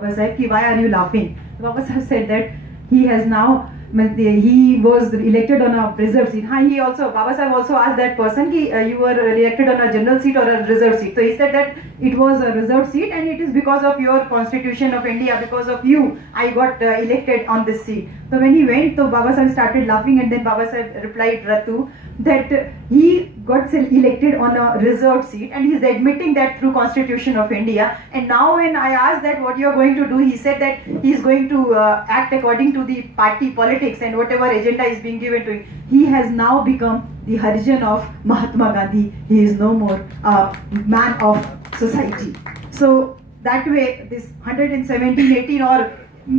Baba Sahib, why are you laughing? Baba Sahib said that he has now, he was elected on a reserve seat. He also, Baba Sahib also asked that person, you were elected on a general seat or a reserve seat. So he said that it was a reserve seat and it is because of your Constitution of India, because of you, I got elected on this seat. So when he went, so Baba Sahib started laughing, and then Baba Sahib replied, Ratu, that he got elected on a reserved seat, and he is admitting that through Constitution of India. And now when I asked that what you are going to do, he said that he is going to act according to the party politics and whatever agenda is being given to him. He has now become the Harijan of Mahatma Gandhi. He is no more a man of society. So that way, this 117, 18, or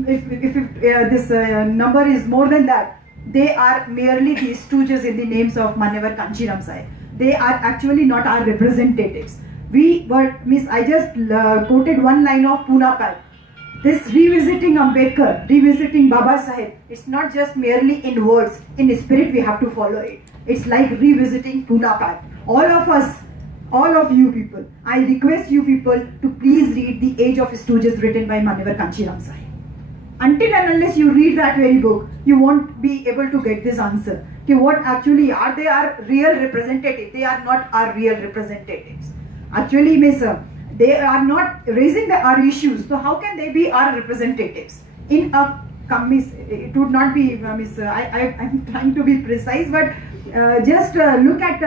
if this number is more than that, they are merely the stooges in the names of Manyavar Kanchiram Sahib. They are actually not our representatives. I just quoted one line of Pune Pal. This revisiting Ambedkar, revisiting Baba Sahib, it's not just merely in words, in spirit we have to follow it. It's like revisiting Pune Pal. All of us, all of you people, I request you people to please read The Age of Stooges written by Manyavar Kanchiram Sahib. Until and unless you read that very book, you won't be able to get this answer. What actually are they our real representatives? They are not our real representatives. Actually, they are not raising our issues. So how can they be our representatives? In a it would not be, I'm trying to be precise, but just look at,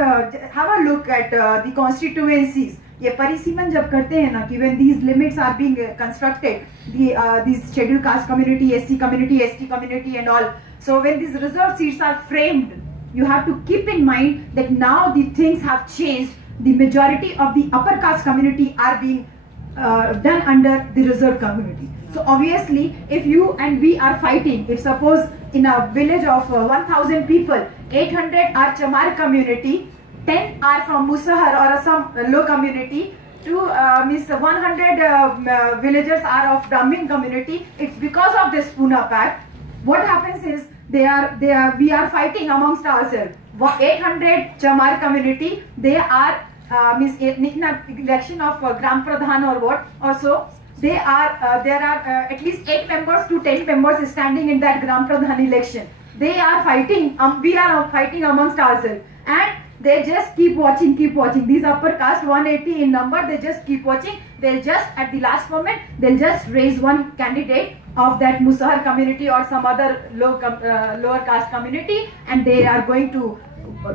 have a look at the constituencies. ये परिसीमन जब करते हैं ना कि when these limits are being constructed, these scheduled caste community, SC community, ST community and all. So when these reserved seats are framed, you have to keep in mind that now the things have changed. The majority of the upper caste community are being done under the reserved community. So obviously, if you and we are fighting, if suppose in a village of 1,000 people, 800 are Chamar community, 10 are from Musahar or some low community, 100 villagers are of Brahmin community. It's because of this Pune Pact. What happens is we are fighting amongst ourselves. 800 Chamar community, they are in a election of Gram Pradhan or what or so. They are there are at least 8 members to 10 members standing in that Gram Pradhan election. They are fighting. We are fighting amongst ourselves, and they just keep watching, keep watching. These upper caste 180 in number, they just keep watching. They'll just at the last moment, they'll just raise one candidate of that Musahar community or some other lower caste community, and they are going to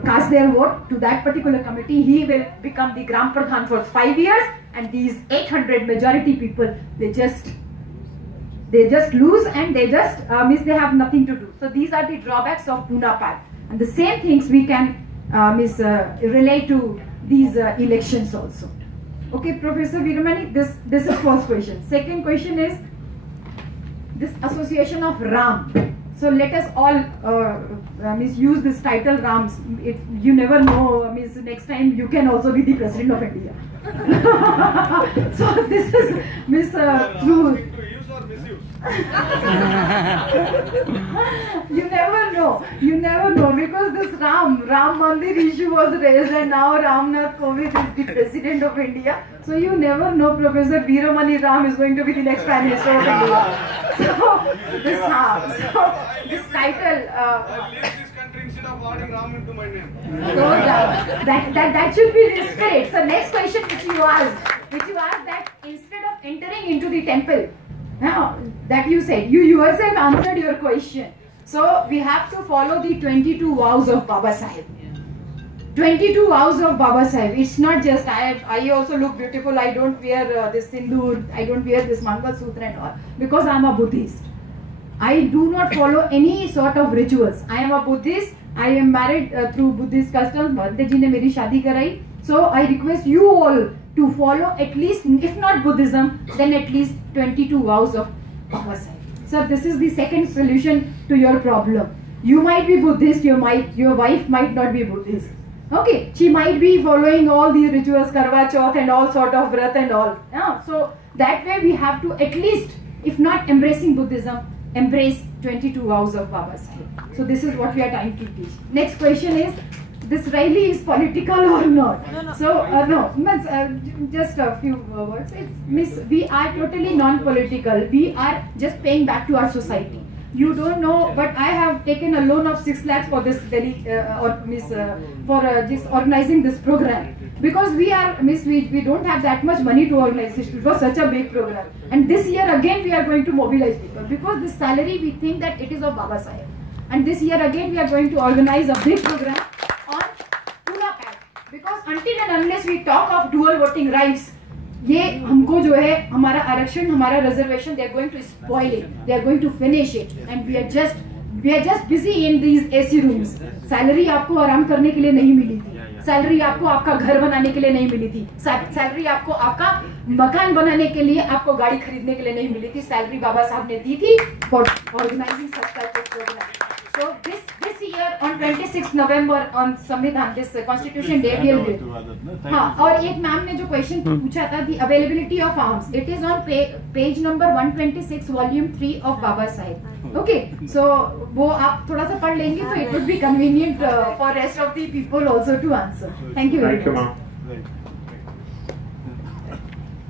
cast their vote to that particular committee. He will become the Gram Pradhan for 5 years, and these 800 majority people, they just lose, and they just they have nothing to do. So these are the drawbacks of Pune Pact, and the same things we can relate to these elections also. Okay, Professor Veeramani, this is first question. Second question is this association of Ram. So let us all use this title Rams. You never know, next time you can also be the President of India. So this is through. You never know, because this Ram Mandir issue was raised, and now Ramnath Kovind is the President of India. So you never know, Professor Veeramani Ram is going to be the next Prime Minister of India. So this title. This country instead of adding Ram into my name. So that should be the spirit. So next question which you asked that instead of entering into the temple, now that you said, you yourself answered your question. So we have to follow the 22 vows of Baba Sahib. 22 vows of Baba Sahib. It's not just I also look beautiful. I don't wear this sindoor. I don't wear this Mangal Sutra and all because I am a Buddhist. I do not follow any sort of rituals. I am a Buddhist. I am married through Buddhist customs. Bhante ji ne meri shaadi karai. So I request you all to follow at least, if not Buddhism, then at least 22 vows of Baba Sahib. So this is the second solution to your problem. You might be Buddhist, your wife might not be Buddhist. Okay, she might be following all these rituals, Karwa Chauth and all sort of vrat and all. Yeah? So that way we have to at least, if not embracing Buddhism, embrace 22 vows of Baba Sahib. So this is what we are trying to teach. Next question is, this rally is political or not. No. So no, Miss, just a few words. It's Miss, we are totally non-political. We are just paying back to our society. You don't know, but I have taken a loan of 6 lakhs for this Delhi for this organizing this program, because we are we don't have that much money to organize it. It was such a big program, and this year again we are going to mobilize people, because this salary we think that it is of Baba Saheb, and this year again we are going to organize a big program on Tune-Up Act, because until and unless we talk of dual voting rights, ये हमको जो है हमारा आरक्षण, हमारा reservation, they are going to spoil it, they are going to finish it, and we are just busy in these AC rooms. Salary आपको आराम करने के लिए नहीं मिली थी, सैलरी आपको आपका घर बनाने के लिए नहीं मिली थी, सैलरी आपको आपका मकान बनाने के लिए, आपको गाड़ी खरीदने के लिए नहीं मिली थी, सैलरी बाबा साहब ने दी थी for organizing such type of program. So this year on 26 November on संविधान, this Constitution Day we will do. हाँ, और एक मैम ने जो क्वेश्चन पूछा था, the availability of arms, it is on page number 126 volume 3 of Baba Saheb. Okay, so वो आप थोड़ा सा पढ़ लेंगे तो it would be convenient for rest of the people also to answer. Thank you very much.